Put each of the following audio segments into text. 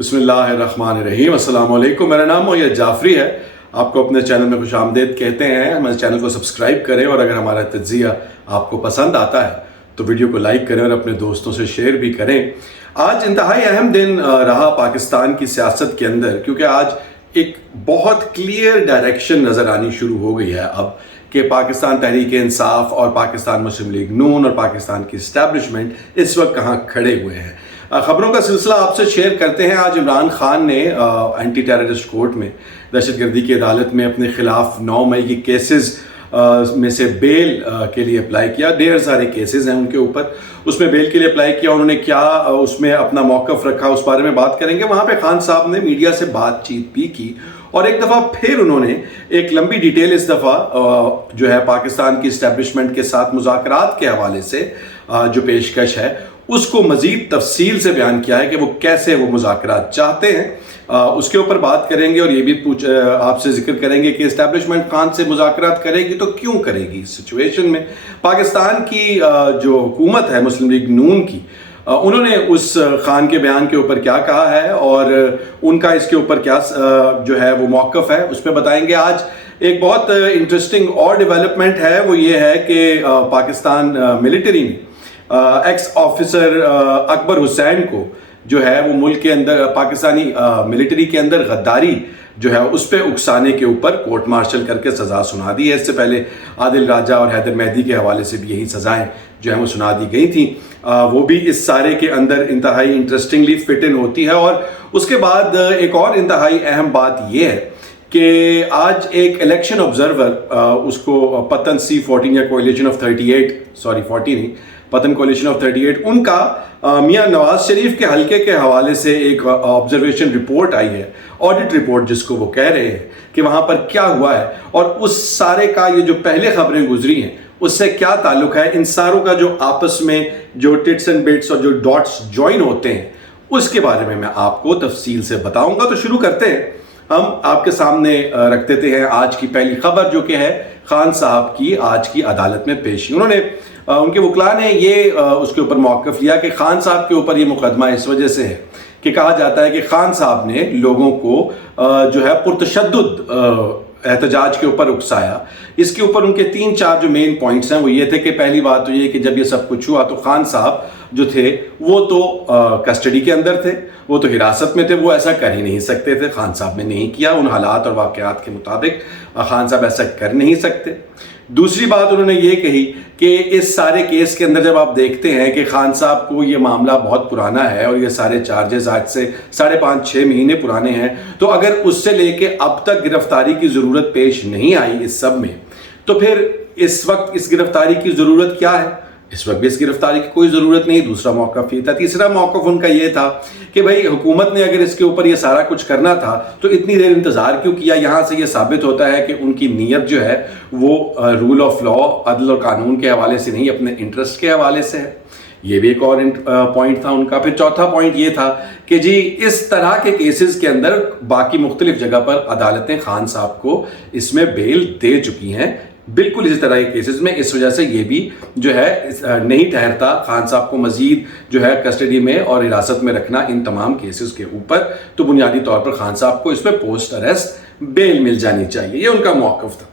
बिस्मिल्लाहिर्रहमानिर्रहीम। अस्सलाम वालेकुम। मेरा नाम मोहम्मद जाफरी है। आपको अपने चैनल में खुश आमदीद कहते हैं। हमारे चैनल को सब्सक्राइब करें और अगर हमारा तज्ज़िया आपको पसंद आता है तो वीडियो को लाइक करें और अपने दोस्तों से शेयर भी करें। आज इंतहाई अहम दिन रहा पाकिस्तान की सियासत के अंदर, क्योंकि आज एक बहुत क्लियर डायरेक्शन नज़र आनी शुरू हो गई है अब कि पाकिस्तान तहरीक इंसाफ और पाकिस्तान मुस्लिम लीग नून और पाकिस्तान की इस्टेब्लिशमेंट इस वक्त कहाँ खड़े हुए हैं। खबरों का सिलसिला आपसे शेयर करते हैं। आज इमरान खान ने एंटी टेररिस्ट कोर्ट में दहशतगर्दी की अदालत में अपने खिलाफ 9 मई की केसेस में से बेल के लिए अप्लाई किया। ढेर सारे केसेस हैं उनके ऊपर, उसमें बेल के लिए अप्लाई किया। उन्होंने क्या उसमें अपना मौक़िफ़ रखा उस बारे में बात करेंगे। वहाँ पे खान साहब ने मीडिया से बातचीत भी की और एक दफ़ा फिर उन्होंने एक लंबी डिटेल इस दफ़ा जो है पाकिस्तान की इस्टेब्लिशमेंट के साथ मुज़ाकरात के हवाले से जो पेशकश है उसको मज़ीद तफसील से बयान किया है कि वो कैसे वो मुज़ाकरात चाहते हैं। उसके ऊपर बात करेंगे और ये भी आपसे जिक्र करेंगे कि इस्टेब्लिशमेंट खान से मुज़ाकरात करेगी तो क्यों करेगी इस सिचुएशन में। पाकिस्तान की जो हुकूमत है मुस्लिम लीग नून की, उन्होंने उस खान के बयान के ऊपर क्या कहा है और उनका इसके ऊपर क्या जो है वो मौक़िफ़ है, उस पर बताएंगे। आज एक बहुत इंटरेस्टिंग और डेवलपमेंट है, वो ये है कि पाकिस्तान मिलिट्री ने एक्स ऑफिसर अकबर हुसैन को जो है वो मुल्क के अंदर पाकिस्तानी मिलिट्री के अंदर गद्दारी जो है उस पर उकसाने के ऊपर कोर्ट मार्शल करके सज़ा सुना दी है। इससे पहले आदिल राजा और हैदर मेहदी के हवाले से भी यही सज़ाएं जो है वो सुना दी गई थी। वो भी इस सारे के अंदर इंतहाई इंटरेस्टिंगली फिट इन होती है। और उसके बाद एक और इंतहाई अहम बात ये है कि आज एक इलेक्शन ऑब्जर्वर उसको पतन C14 या कोalition ऑफ 38 सॉरी 40 नहीं पतन कोalition ऑफ 38 उनका मियां नवाज शरीफ के हलके के हवाले से एक ऑब्जर्वेशन रिपोर्ट आई है, ऑडिट रिपोर्ट जिसको वो कह रहे हैं कि वहां पर क्या हुआ है और उस सारे का ये जो पहले खबरें गुजरी हैं उससे क्या ताल्लुक है। इन सारों का जो आपस में जो टिट्स एंड बिट्स और जो डॉट्स ज्वाइन होते हैं उसके बारे में मैं आपको तफसील से बताऊंगा। तो शुरू करते हैं। हम आपके सामने रख देते हैं आज की पहली खबर, जो कि है खान साहब की आज की अदालत में पेशी। उन्होंने उनके वकला ने ये उसके ऊपर मौक़िफ़ लिया कि खान साहब के ऊपर ये मुकदमा इस वजह से है कि कहा जाता है कि खान साहब ने लोगों को जो है पुरतशद्दुद एहतजाज के ऊपर उकसाया। इसके ऊपर उनके 3-4 जो मेन पॉइंट्स हैं वो ये थे कि पहली बात तो ये कि जब ये सब कुछ हुआ तो खान साहब जो थे वो तो कस्टडी के अंदर थे, वो तो हिरासत में थे, वो ऐसा कर ही नहीं सकते थे। खान साहब ने नहीं किया, उन हालात और वाक़यात के मुताबिक खान साहब ऐसा कर नहीं सकते। दूसरी बात उन्होंने ये कही कि इस सारे केस के अंदर जब आप देखते हैं कि खान साहब को ये मामला बहुत पुराना है और ये सारे चार्जेस आज से 5.5-6 महीने पुराने हैं, तो अगर उससे लेके अब तक गिरफ्तारी की ज़रूरत पेश नहीं आई इस सब में, तो फिर इस वक्त इस गिरफ्तारी की ज़रूरत क्या है। इस वक्त भी इस गिरफ्तारी की कोई ज़रूरत नहीं। दूसरा मौक़िफ़ ये था। तीसरा मौक़िफ़ उनका ये था कि भाई हुकूमत ने अगर इसके ऊपर ये सारा कुछ करना था तो इतनी देर इंतज़ार क्यों किया। यहाँ से ये साबित होता है कि उनकी नीयत जो है वो रूल ऑफ लॉ, अदल और कानून के हवाले से नहीं, अपने इंटरेस्ट के हवाले से है। ये भी एक और पॉइंट था उनका। फिर चौथा पॉइंट ये था कि जी इस तरह के केसेस के अंदर बाकी मुख्तलिफ जगह पर अदालतें खान साहब को इसमें बेल दे चुकी हैं, बिल्कुल इसी तरह के केसेस में। इस वजह से ये भी जो है नहीं ठहरता खान साहब को मजीद जो है कस्टडी में और हिरासत में रखना इन तमाम केसेस के ऊपर। तो बुनियादी तौर पर खान साहब को इसमें पोस्ट अरेस्ट बेल मिल जानी चाहिए, ये उनका मौक़िफ़ था।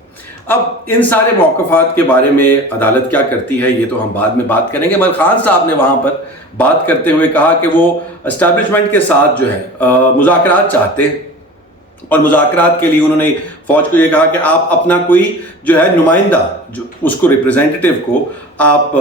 अब इन सारे मौक़िफ़ात के बारे में अदालत क्या करती है ये तो हम बाद में बात करेंगे, मगर खान साहब ने वहाँ पर बात करते हुए कहा कि वो एस्टेब्लिशमेंट के साथ जो है मुज़ाकरात चाहते हैं और मुज़ाकरात के लिए उन्होंने फौज को ये कहा कि आप अपना कोई जो है नुमाइंदा, जो उसको रिप्रेजेंटेटिव को आप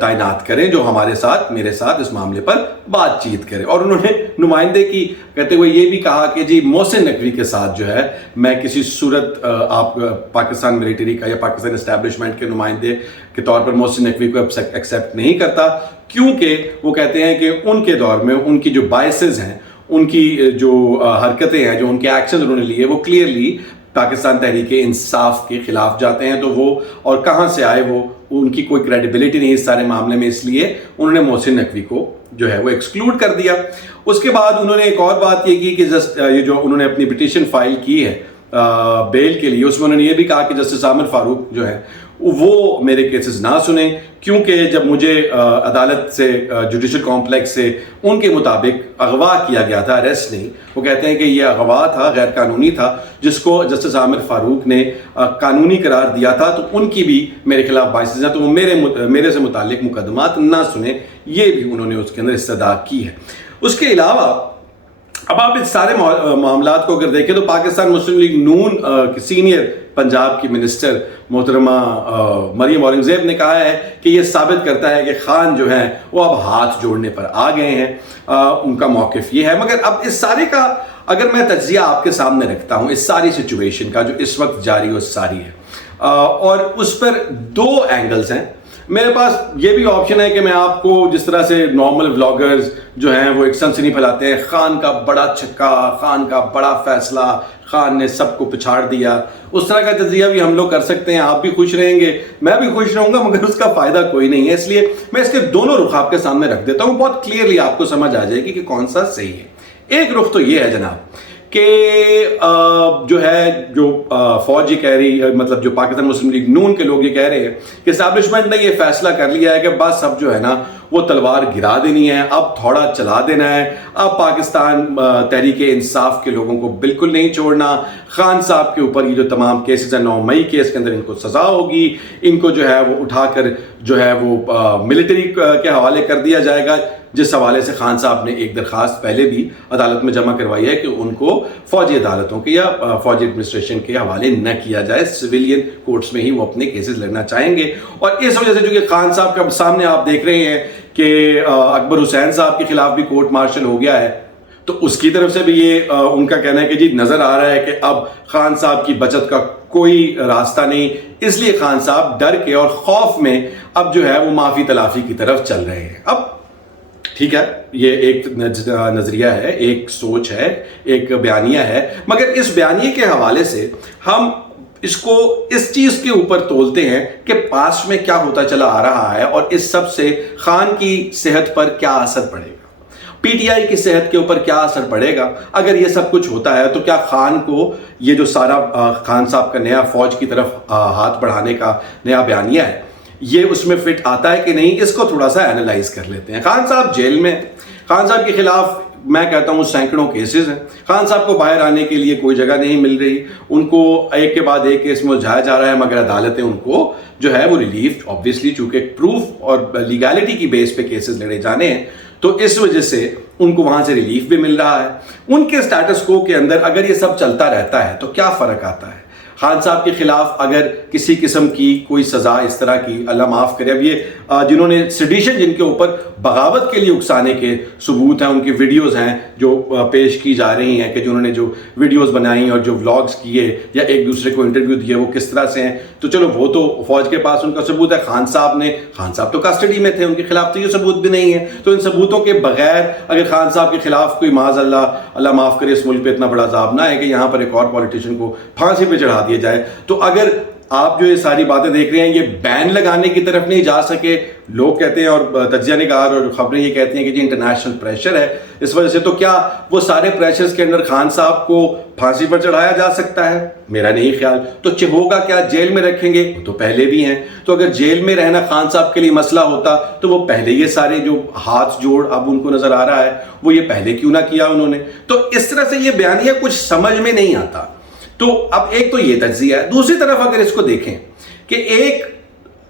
तैनात करें जो हमारे साथ मेरे साथ इस मामले पर बातचीत करें। और उन्होंने नुमाइंदे की कहते हुए ये भी कहा कि जी मोहसिन नकवी के साथ जो है मैं किसी सूरत आप पाकिस्तान मिलिट्री का या पाकिस्तान इस्टेब्लिशमेंट के नुमाइंदे के तौर पर मोहसिन नकवी को एक्सेप्ट नहीं करता, क्योंकि वो कहते हैं कि उनके दौर में उनकी जो बायसेस हैं, उनकी जो हरकतें हैं, जो उनके एक्शन उन्होंने लिए वो क्लियरली पाकिस्तान तहरीक इंसाफ के खिलाफ जाते हैं। तो वो और कहाँ से आए वो, उनकी कोई क्रेडिबिलिटी नहीं इस सारे मामले में, इसलिए उन्होंने मोहसिन नकवी को जो है वो एक्सक्लूड कर दिया। उसके बाद उन्होंने एक और बात ये की कि ये जो उन्होंने अपनी पिटीशन फाइल की है बेल के लिए, उसमें उन्होंने ये भी कहा कि जस्टिस आमिर फारूक जो है وہ میرے کیسز نہ سنیں، کیونکہ جب مجھے عدالت سے جوڈیشل کمپلیکس سے ان کے مطابق اغوا کیا گیا تھا، اریسٹ نہیں، وہ کہتے ہیں کہ یہ اغوا تھا، غیر قانونی تھا، جس کو جسٹس عامر فاروق نے قانونی قرار دیا تھا، تو ان کی بھی میرے خلاف باعث ہیں، تو وہ میرے سے متعلق مقدمات نہ سنیں، یہ بھی انہوں نے اس کے اندر استدعا کی ہے۔ اس کے علاوہ اب آپ اس سارے معاملات کو اگر دیکھیں تو پاکستان مسلم لیگ نون کی سینئر پنجاب کی منسٹر محترمہ مریم اورنگزیب نے کہا ہے کہ یہ ثابت کرتا ہے کہ خان جو ہیں وہ اب ہاتھ جوڑنے پر آ گئے ہیں، ان کا موقف یہ ہے۔ مگر اب اس سارے کا اگر میں تجزیہ آپ کے سامنے رکھتا ہوں اس ساری سچویشن کا جو اس وقت جاری و ساری ہے، اور اس پر دو اینگلز ہیں۔ میرے پاس یہ بھی آپشن ہے کہ میں آپ کو جس طرح سے نارمل ولاگرز جو ہیں وہ ایک سنسنی پھیلاتے ہیں، خان کا بڑا چھکا، خان کا بڑا فیصلہ، خان نے سب کو پچھاڑ دیا، اس طرح کا تجزیہ بھی ہم لوگ کر سکتے ہیں۔ آپ بھی خوش رہیں گے، میں بھی خوش رہوں گا، مگر اس کا فائدہ کوئی نہیں ہے۔ اس لیے میں اس کے دونوں رخ آپ کے سامنے رکھ دیتا ہوں، بہت کلیئرلی آپ کو سمجھ آ جائے گی کہ کون سا صحیح ہے۔ ایک رخ تو یہ ہے جناب کہ جو ہے جو فوج یہ کہہ رہی، مطلب جو پاکستان مسلم لیگ نون کے لوگ یہ کہہ رہے ہیں کہ اسٹیبلشمنٹ نے یہ فیصلہ کر لیا ہے کہ بس اب جو ہے نا وہ تلوار گرا دینی ہے، اب تھوڑا چلا دینا ہے، اب پاکستان تحریک انصاف کے لوگوں کو بالکل نہیں چھوڑنا، خان صاحب کے اوپر یہ جو تمام کیسز ہیں 9 مئی کیس کے اندر ان کو سزا ہوگی، ان کو جو ہے وہ اٹھا کر جو ہے وہ ملٹری کے حوالے کر دیا جائے گا، جس حوالے سے خان صاحب نے ایک درخواست پہلے بھی عدالت میں جمع کروائی ہے کہ ان کو فوجی عدالتوں کے یا فوجی ایڈمنسٹریشن کے حوالے نہ کیا جائے، سویلین کورٹس میں ہی وہ اپنے کیسز لڑنا چاہیں گے۔ اور اس وجہ سے جو کہ خان صاحب کا سامنے آپ دیکھ رہے ہیں کہ اکبر حسین صاحب کے خلاف بھی کورٹ مارشل ہو گیا ہے، تو اس کی طرف سے بھی یہ ان کا کہنا ہے کہ جی نظر آ رہا ہے کہ اب خان صاحب کی بچت کا کوئی راستہ نہیں، اس لیے خان صاحب ڈر کے اور خوف میں اب جو ہے وہ معافی تلافی کی طرف چل رہے ہیں۔ اب ٹھیک ہے، یہ ایک نظریہ ہے، ایک سوچ ہے، ایک بیانیہ ہے، مگر اس بیانیے کے حوالے سے ہم اس کو اس چیز کے اوپر تولتے ہیں کہ پاسٹ میں کیا ہوتا چلا آ رہا ہے اور اس سب سے خان کی صحت پر کیا اثر پڑے گا، پی ٹی آئی کی صحت کے اوپر کیا اثر پڑے گا اگر یہ سب کچھ ہوتا ہے۔ تو کیا خان کو یہ جو سارا خان صاحب کا نیا فوج کی طرف ہاتھ بڑھانے کا نیا بیانیہ ہے، یہ اس میں فٹ آتا ہے کہ نہیں، اس کو تھوڑا سا اینالائز کر لیتے ہیں۔ خان صاحب جیل میں، خان صاحب کے خلاف میں کہتا ہوں سینکڑوں کیسز ہیں، خان صاحب کو باہر آنے کے لیے کوئی جگہ نہیں مل رہی، ان کو ایک کے بعد ایک کیس میں الجھایا جا رہا ہے، مگر عدالتیں ان کو جو ہے وہ ریلیف، آبویسلی چونکہ پروف اور لیگالٹی کی بیس پہ کیسز لڑے جانے ہیں، تو اس وجہ سے ان کو وہاں سے ریلیف بھی مل رہا ہے۔ ان کے سٹیٹس کو کے اندر اگر یہ سب چلتا رہتا ہے تو کیا فرق آتا ہے؟ خان صاحب کے خلاف اگر کسی قسم کی کوئی سزا اس طرح کی، اللہ معاف کرے، اب یہ جنہوں نے سیڈیشن، جن کے اوپر بغاوت کے لیے اکسانے کے ثبوت ہیں، ان کی ویڈیوز ہیں جو پیش کی جا رہی ہیں کہ جنہوں نے جو ویڈیوز بنائیں اور جو ولاگز کیے یا ایک دوسرے کو انٹرویو دیے وہ کس طرح سے ہیں، تو چلو وہ تو فوج کے پاس ان کا ثبوت ہے۔ خان صاحب تو کسٹڈی میں تھے، ان کے خلاف تو یہ ثبوت بھی نہیں ہے، تو ان ثبوتوں کے بغیر اگر خان صاحب کے خلاف کوئی معاذ اللہ معاف کرے اس ملک پہ اتنا بڑا عذاب نہ ہے کہ یہاں پر ایک اور پولیٹیشین کو پھانسی پہ چڑھا دیا جائے، تو اگر آپ جو یہ ساری باتیں دیکھ رہے ہیں یہ بین لگانے کی طرف نہیں جا سکے، لوگ کہتے ہیں اور تجزیہ نگار اور خبریں یہ کہتی ہیں کہ جی انٹرنیشنل پریشر ہے اس وجہ سے، تو کیا وہ سارے پریشرز کے اندر خان صاحب کو پھانسی پر چڑھایا جا سکتا ہے؟ میرا نہیں خیال۔ تو ہوگا کیا، جیل میں رکھیں گے؟ تو پہلے بھی ہیں، تو اگر جیل میں رہنا خان صاحب کے لیے مسئلہ ہوتا تو وہ پہلے یہ سارے جو ہاتھ جوڑ اب ان کو نظر آ رہا ہے وہ یہ پہلے کیوں نہ کیا انہوں نے؟ تو اس طرح سے یہ بیانیہ کچھ سمجھ میں نہیں آتا۔ تو اب ایک تو یہ تجزیہ ہے، دوسری طرف اگر اس کو دیکھیں کہ ایک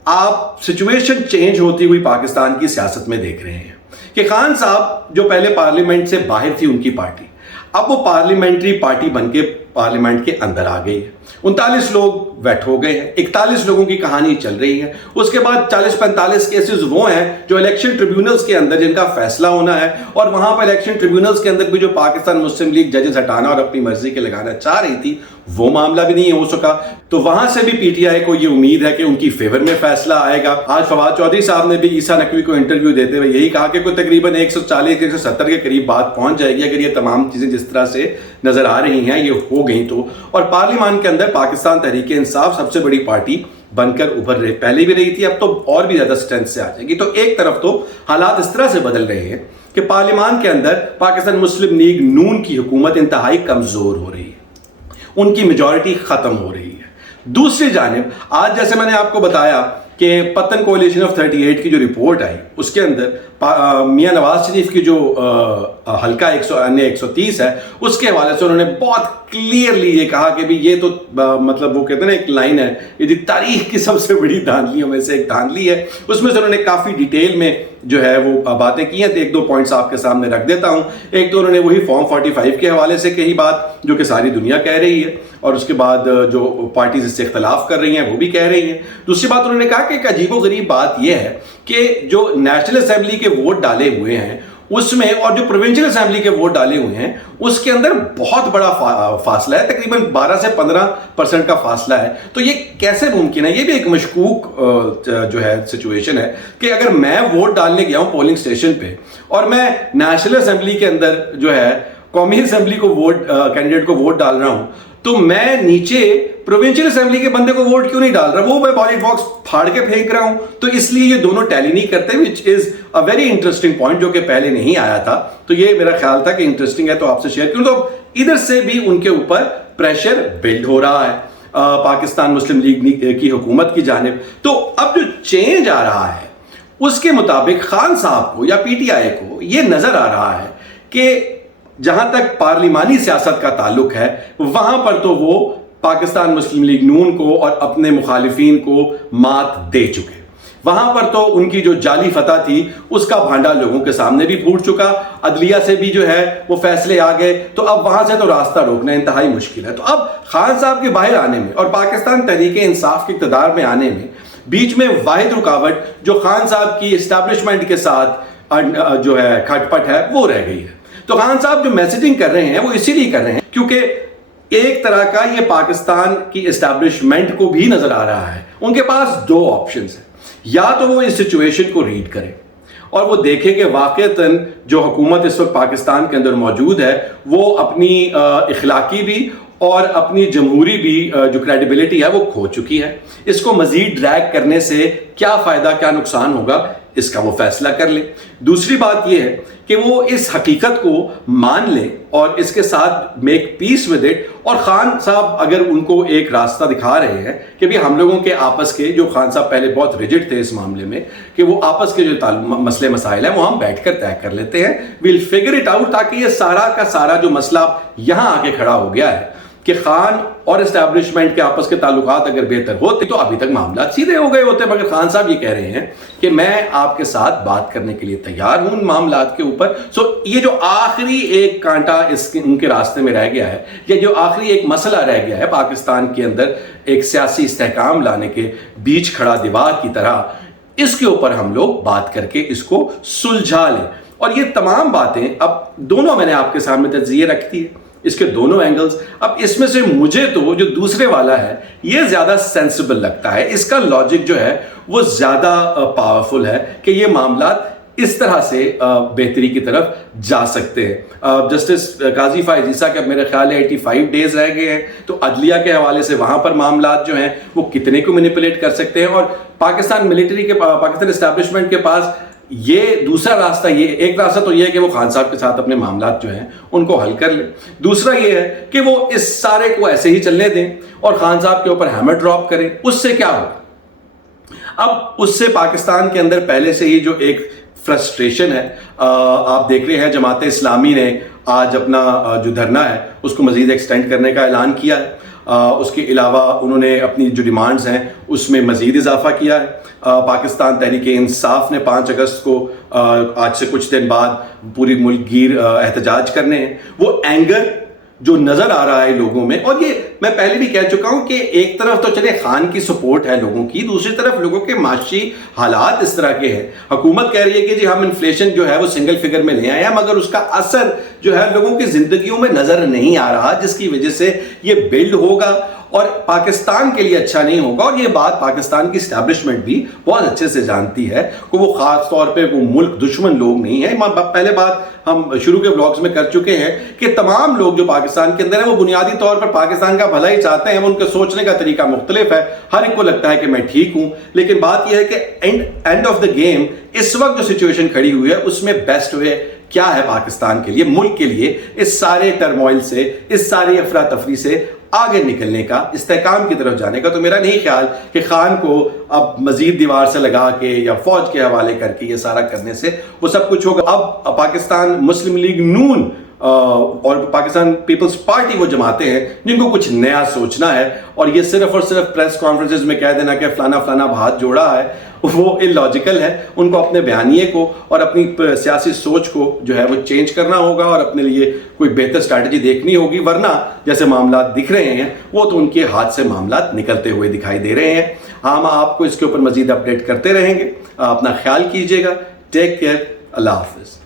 آپ سچویشن چینج ہوتی ہوئی پاکستان کی سیاست میں دیکھ رہے ہیں کہ خان صاحب جو پہلے پارلیمنٹ سے باہر تھی ان کی پارٹی، اب وہ پارلیمنٹری پارٹی بن کے پارلیمنٹ کے اندر آ گئی ہے، 39 لوگ ویٹ ہو گئے ہیں، 41 لوگوں کی کہانی چل رہی ہے، اس کے بعد 40-45 کیسز وہ ہیں جو الیکشن ٹریبیونلز کے اندر جن کا فیصلہ ہونا ہے، اور وہاں پر الیکشن ٹریبیونلز کے اندر بھی جو پاکستان مسلم لیگ ججز ہٹانا اور اپنی مرضی کے لگانا چاہ رہی تھی وہ معاملہ بھی نہیں ہو سکا، تو وہاں سے بھی پی ٹی آئی کو یہ امید ہے کہ ان کی فیور میں فیصلہ آئے گا۔ آج فواد چودھری صاحب نے بھی عیسیٰ نقوی کو انٹرویو دیتے ہوئے یہی کہا کہ کوئی تقریباً 140-170 کے قریب بات پہنچ جائے گی اگر یہ تمام چیزیں جس طرح سے نظر آ رہی ہیں یہ ہو گئیں تو، اور پارلیمان کے اندر پاکستان تحریک انصاف سب سے بڑی پارٹی بن کر ابھر رہی، پہلے بھی رہی تھی، اب تو اور بھی زیادہ سٹرینتھ سے آ جائے گی۔ تو ایک طرف تو حالات اس طرح سے بدل رہے ہیں کہ پارلیمان کے اندر پاکستان مسلم لیگ نون کی حکومت انتہائی کمزور ہو رہی ہے، ان کی میجورٹی ختم ہو رہی ہے، दूसरी जानिब आज जैसे मैंने आपको बताया कि पतन कोalition ऑफ 38 की जो रिपोर्ट आई उसके अंदर मियां नवाज शरीफ की जो हल्का 130 है उसके हवाले से उन्होंने बहुत क्लियरली ये कहा कि भी ये तो मतलब वो कहते हैं ना एक लाइन है, यदि तारीख की सबसे बड़ी धांधलियों में से एक धांधली है। उसमें से उन्होंने काफ़ी डिटेल में जो है वो बातें की हैं, तो एक दो पॉइंट्स आपके सामने रख देता हूं। एक तो उन्होंने वही फॉर्म 45 के हवाले से कही बात जो कि सारी दुनिया कह रही है, और उसके बाद जो पार्टीज इससे इख्तलाफ कर रही हैं वो भी कह रही हैं। दूसरी बात उन्होंने कहा कि एक अजीबोगरीब बात यह है कि जो नेशनल असेंबली के वोट डाले हुए हैं उसमें और जो प्रोविंशियल असेंबली के वोट डाले हुए हैं उसके अंदर बहुत बड़ा फासला है, तकरीबन 12 से 15% का फासला है। तो ये कैसे मुमकिन है? ये भी एक मशकूक जो है सिचुएशन है कि अगर मैं वोट डालने गया हूं पोलिंग स्टेशन पे और मैं नेशनल असेंबली के अंदर जो है कौमी असेंबली को वोट कैंडिडेट को वोट डाल रहा हूं, तो मैं नीचे प्रोविंशियल असेंबली के बंदे को वोट क्यों नहीं डाल रहा? वो मैं बैलेट बॉक्स फाड़ के फेंक रहा हूं। तो इसलिए ये दोनों टैली नहीं करते, which is a very interesting point जो कि पहले नहीं आया था। तो ये मेरा ख्याल था कि इंटरेस्टिंग है तो आपसे शेयर करूं। तो इधर से भी उनके ऊपर प्रेशर बिल्ड हो रहा है पाकिस्तान मुस्लिम लीग की हुकूमत की जानिब। तो अब जो चेंज आ रहा है उसके मुताबिक खान साहब को या पीटीआई को ये नजर आ रहा है कि जहां तक पार्लिमानी सियासत का ताल्लुक है वहां पर तो वो पाकिस्तान मुस्लिम लीग नून को और अपने मुखालिफिन को मात दे चुके। वहां पर तो उनकी जो जाली फतह थी उसका भांडा लोगों के सामने भी फूट चुका, अदलिया से भी जो है वो फैसले आ गए। तो अब वहां से तो रास्ता रोकना इंतहाई मुश्किल है। तो अब खान साहब के बाहर आने में और पाकिस्तान तहरीक इंसाफ के इक़्तिदार में आने में बीच में वाहिद रुकावट जो खान साहब की एस्टैब्लिशमेंट के साथ जो है खटपट है वो रह गई है। तो खान साहब जो मैसेजिंग कर रहे हैं वो इसीलिए कर रहे हैं क्योंकि एक तरह का ये पाकिस्तान की एस्टैब्लिशमेंट को भी नजर आ रहा है। उनके पास दो ऑप्शंस हैं, या तो वो इस सिचुएशन को रीड करें और वो देखें कि वाकईतन जो हुकूमत इस वक्त पाकिस्तान के अंदर मौजूद है वो अपनी इखलाकी भी और अपनी जमहूरी भी जो क्रेडिबिलिटी है वो खो चुकी है। इसको मजीद ड्रैग करने से क्या फायदा क्या नुकसान होगा इसका वो फैसला कर ले। दूसरी बात यह है कि वो इस हकीकत को मान ले और इसके साथ मेक पीस विद इट। और खान साहब अगर उनको एक रास्ता दिखा रहे हैं कि भी हम लोगों के आपस के जो खान साहब पहले बहुत रिजिड थे इस मामले में कि वो आपस के जो मसले मसाइल हैं वो हम बैठकर तय कर लेते हैं, विल फिगर इट आउट, ताकि ये सारा का सारा जो मसला यहां आके खड़ा हो गया है कि खान और एस्टैब्लिशमेंट के आपस के ताल्लुकात अगर बेहतर होते तो अभी तक मामला सीधे हो गए होते। मगर खान साहब ये कह रहे हैं कि मैं आपके साथ बात करने के लिए तैयार हूं उन मामलात के ऊपर। सो ये जो आखिरी एक कांटा उनके रास्ते में रह गया है, या जो आखिरी एक मसला रह गया है पाकिस्तान के अंदर एक सियासी इस्तेहकाम लाने के बीच खड़ा दीवार की तरह, इसके ऊपर हम लोग बात करके इसको सुलझा लें। और ये तमाम बातें अब दोनों मैंने आपके सामने तज्जिए रखती है, इसके दोनों एंगल्स। अब इसमें से मुझे तो जो दूसरे वाला है ये ज्यादा सेंसिबल लगता है, इसका लॉजिक जो है वो ज्यादा पावरफुल है कि ये मामला इस तरह से बेहतरी की तरफ जा सकते हैं। जस्टिस काजी फायज ईसा के मेरे ख्याल है 85 डेज रह गए हैं, तो अदलिया के हवाले से वहां पर मामला जो हैं वो कितने को मैनिपुलेट कर सकते हैं। और पाकिस्तान मिलिट्री के पाकिस्तान एस्टैब्लिशमेंट के पास ये दूसरा रास्ता, ये एक रास्ता तो ये है कि वो खान साहब के साथ अपने मामला जो हैं उनको हल कर ले। दूसरा ये है कि वो इस सारे को ऐसे ही चलने दें और खान साहब के ऊपर हैमर ड्रॉप करें। उससे क्या होगा? अब उससे पाकिस्तान के अंदर पहले से ही जो एक फ्रस्ट्रेशन है, आप देख रहे हैं जमात इस्लामी ने आज अपना जो धरना है उसको मजीद एक्सटेंड करने का ऐलान किया है। उसके अलावा उन्होंने अपनी जो डिमांड्स हैं उसमें मजीद इजाफा किया है। पाकिस्तान तहरीक इंसाफ ने 5 अगस्त को आज से कुछ दिन बाद पूरी मुल्क गिर एहतजाज करने हैं। वो एंगर जो नजर आ रहा है लोगों में, और ये मैं पहले भी कह चुका हूं कि एक तरफ तो चले खान की सपोर्ट है लोगों की, दूसरी तरफ लोगों के माशी हालात इस तरह के हैं। हुकूमत कह रही है कि जी हम इन्फ्लेशन जो है वो सिंगल फिगर में ले आए हैं, मगर उसका असर जो है लोगों की जिंदगियों में नजर नहीं आ रहा, जिसकी वजह से ये बिल्ड होगा और पाकिस्तान के लिए अच्छा नहीं होगा। और ये बात पाकिस्तान की एस्टैब्लिशमेंट भी बहुत अच्छे से जानती है कि वो खास तौर पे वो मुल्क दुश्मन लोग नहीं है। पहले बात हम शुरू के ब्लॉग्स में कर चुके हैं कि तमाम लोग जो पाकिस्तान के अंदर है वो बुनियादी तौर पर पाकिस्तान का भला ही चाहते हैं। उनके सोचने का तरीका मुख्तलिफ है, हर एक को लगता है कि मैं ठीक हूं, लेकिन बात यह है कि एंड ऑफ द गेम इस वक्त जो सिचुएशन खड़ी हुई है उसमें बेस्ट वे क्या है पाकिस्तान के लिए, मुल्क के लिए, इस सारे टर्मोइल से, इस सारी अफरा तफरी से آگے نکلنے کا، استحکام کی طرف جانے کا. تو میرا نہیں خیال کہ خان کو اب مزید دیوار سے لگا کے یا فوج کے حوالے کر کے یہ سارا کرنے سے وہ سب کچھ ہوگا. اب پاکستان مسلم لیگ نون اور پاکستان پیپلز پارٹی وہ جماعتیں ہیں جن کو کچھ نیا سوچنا ہے، اور یہ صرف اور صرف پریس کانفرنسز میں کہہ دینا کہ فلانا فلانا ہاتھ جوڑا ہے، وہ اللاجیکل ہے. ان کو اپنے بیانیے کو اور اپنی سیاسی سوچ کو جو ہے وہ چینج کرنا ہوگا اور اپنے لیے کوئی بہتر اسٹریٹجی دیکھنی ہوگی، ورنہ جیسے معاملات دکھ رہے ہیں وہ تو ان کے ہاتھ سے معاملات نکلتے ہوئے دکھائی دے رہے ہیں. ہم آپ کو اس کے اوپر مزید اپڈیٹ کرتے رہیں گے. اپنا خیال کیجیے گا. Take care. اللہ حافظ.